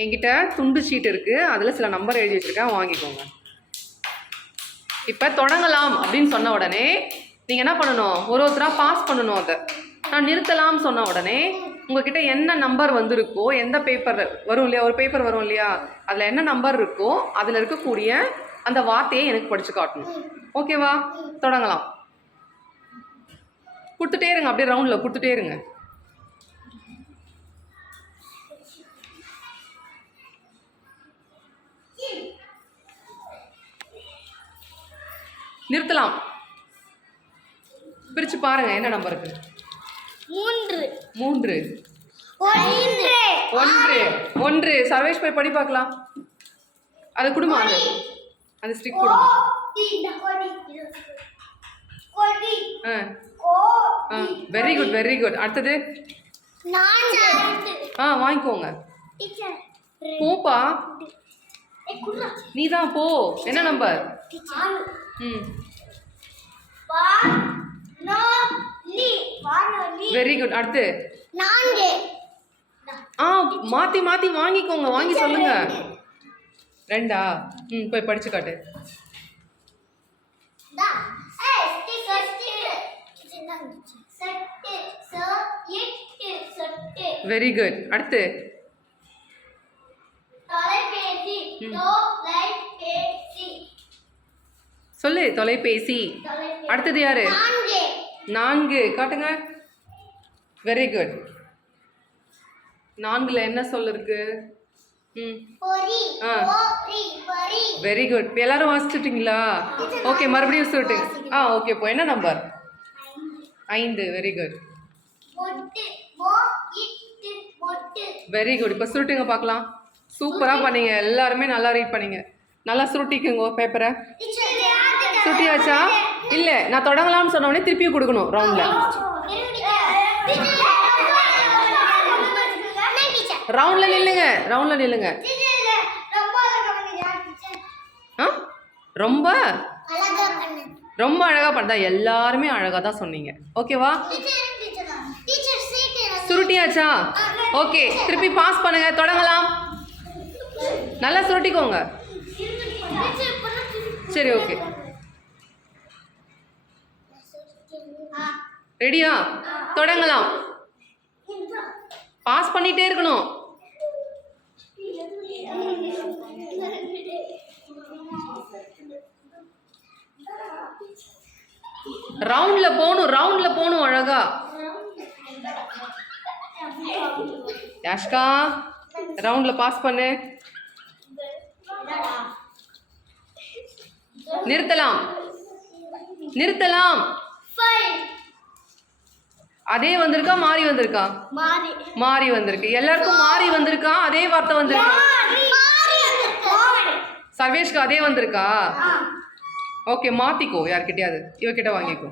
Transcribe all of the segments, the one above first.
என்கிட்ட துண்டு சீட் இருக்குது அதில் சில நம்பர் எழுதி வச்சுருக்கேன். வாங்கிக்கோங்க. இப்போ தொடங்கலாம் அப்படின்னு சொன்ன உடனே நீங்கள் என்ன பண்ணணும்? ஒரு ஒருத்தராக பாஸ் பண்ணணும் அதை. நான் நிறுத்தலாம் சொன்ன உடனே உங்ககிட்ட என்ன நம்பர் வந்திருக்கோ எந்த பேப்பர் வரும் இல்லையா? ஒரு பேப்பர் வரும் இல்லையா? அதில் என்ன நம்பர் இருக்கோ அதில் இருக்கக்கூடிய அந்த வார்த்தையை எனக்கு படித்து காட்டணும். ஓகேவா தொடங்கலாம். கொடுத்துட்டே இருங்க. அப்படியே ரவுண்டில் கொடுத்துட்டே இருங்க. நிறுத்தலாம். பிரிச்சு பாருங்க என்ன நம்பர் இருக்கு? மூன்று. மூன்று. ஒன்று. ஒன்று. சர்வேஷ் போய் படி பார்க்கலாம். அது குடுமா அது? அது ஸ்டிக் கொடுங்க கொடி ஆ. கொடி வெரி குட் வெரி குட் அடுத்தது? ஆ வாங்கிக்கோங்க. போப்பா. நீ தான் போ. என்ன நம்பர் வெரி குட் அடுத்து. நான்கு. ஆ மாற்றி மாற்றி வாங்கிக்கோங்க. வாங்கி சொல்லுங்க. ரெண்டா. ம் போய் படிச்சு காட்டு. வெரி குட் அடுத்து. தொலைபேசி சொல்லு தொலைபேசி. அடுத்தது யாரு? நான்கு. காட்டுங்க. வெரி குட் நான்குல என்ன சொல் இருக்கு? வெரி குட் எல்லாரும் வாசிச்சுட்டீங்களா? ஓகே மறுபடியும் சொல்லிட்டுங்க ஆ ஓகே இப்போ என்ன நம்பர் ஐந்து. வெரி குட் வெரி குட் இப்போ சுருட்டுங்க பார்க்கலாம் சூப்பராக பண்ணீங்க. எல்லாருமே நல்லா ரீட் பண்ணீங்க. நல்லா சுருட்டிக்குங்க பேப்பரை சுட்டியாச்சா? இல்லை நான் தொடங்கலாம்னு சொன்ன திருப்பியும் கொடுக்கணும் ரவுண்டில் ரவுண்டில் நில்லுங்க ரவுண்டில் நில்லுங்க. ஆ? ரொம்ப? ரொம்ப அழகாக பண்ணா எல்லாருமே அழகாக தான் சொன்னீங்க. ஓகேவா? சுருட்டியாச்சா? ஓகே திருப்பி பாஸ் பண்ணுங்க தொடங்கலாம். நல்லா சுருட்டிக்கோங்க. சரி ஓகே. ரெடியா? தொடங்கலாம். பாஸ் பண்ணிட்டே இருக்கணும். ரவுண்ட்ல போகணும் ரவுண்ட்ல போகணும் அழகா. யாஷ்கா ரவுண்ட்ல பாஸ் பண்ணு. நிறுத்தலாம். நிறுத்தலாம். அதே வந்திருக்கா மாறி வந்திருக்கா? மாறி. வந்திருக்கு. எல்லாருக்கும் மாறி வந்திருக்கா? அதே வார்த்தை வந்திருக்கா? சர்வேஷ்க்கு அதே வந்திருக்கா? ஓகே மாத்திக்கோ யார்கிட்டயாவது. இவகிட்ட வாங்கிக்கோ.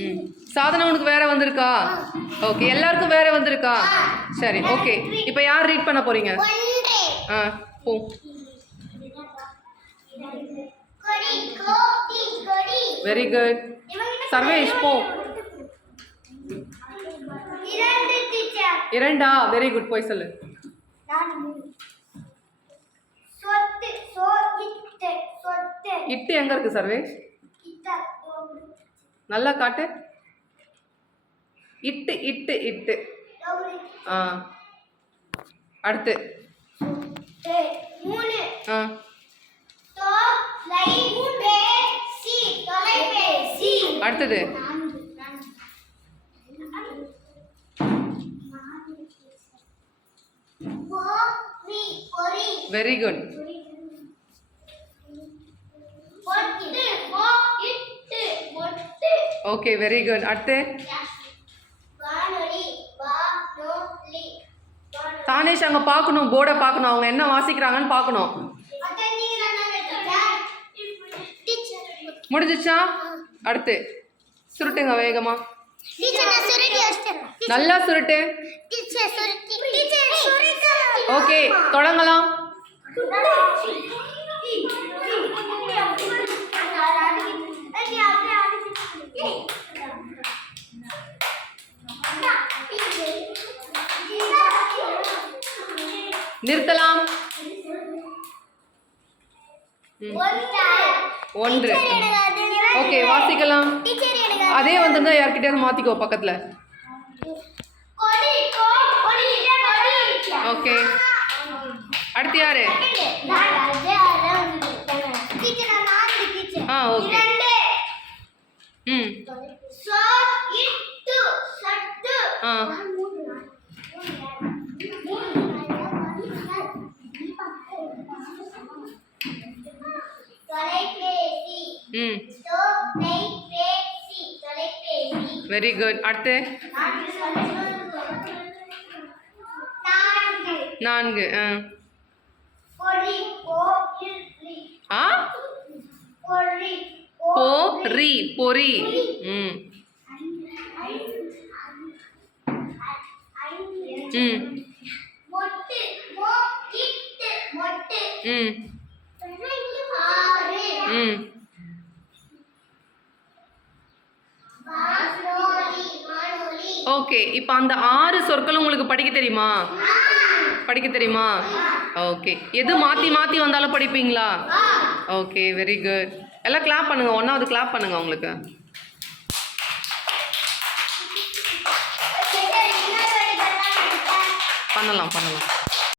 ம். சாதனை உனக்கு வேற வந்திருக்கா? ஓகே எல்லாருக்கும் வேற வந்திருக்கா? சரி ஓகே. இப்போ யார் ரீட் பண்ண போறீங்க? ஆ போ. வெரி குட் சர்வேஷ் போ இரண்டு டீச்சர் இரண்டா வெரி குட் போய் சொல்லு. இட்டு எங்க இருக்கு சர்வேஷ்? நல்லா காட்டு. இட்டு இட்டு இட்டு. ஆ. அடுத்து. ஆ. அடுத்தது. Very good okay very good அடுத்து? தானேஷ் அங்கே பார்க்கணும் போர்டை பார்க்கணும். அவங்க என்ன வாசிக்கிறாங்கன்னு பார்க்கணும். முடிஞ்சிச்சா? அடுத்து. சுருட்டுங்க வேகமா. நல்லா சுருட்டு டீச்சர் சுருட்டி டீச்சர் சுருட்டி ஓகே தொடங்கலாம். நிறுத்தலாம். ஒன்று. ஓகே வாசிக்கலாம். அதே வந்திருந்தா யார்கிட்டயாவது மாத்திக்கோ பக்கத்தில். ஓகே அடுத்து யாரு? ஆ. இரண்டு ம். ஆ. ம். வெரி குட் அடுத்து நான்கு சொல்லணும் நான்கு ஆ. பொரி பொரி ம். ம். மோ ம். ஓகே இப்போ அந்த ஆறு சொற்களும் உங்களுக்கு படிக்க தெரியுமா? படிக்க தெரியுமா? ஓகே எது மாற்றி மாற்றி வந்தாலும் படிப்பீங்களா? ஓகே வெரி குட் எல்லாம் கிளாப் பண்ணுங்கள் ஒன்றாவது கிளாப் பண்ணுங்கள் உங்களுக்கு. பண்ணலாம் பண்ணலாம்.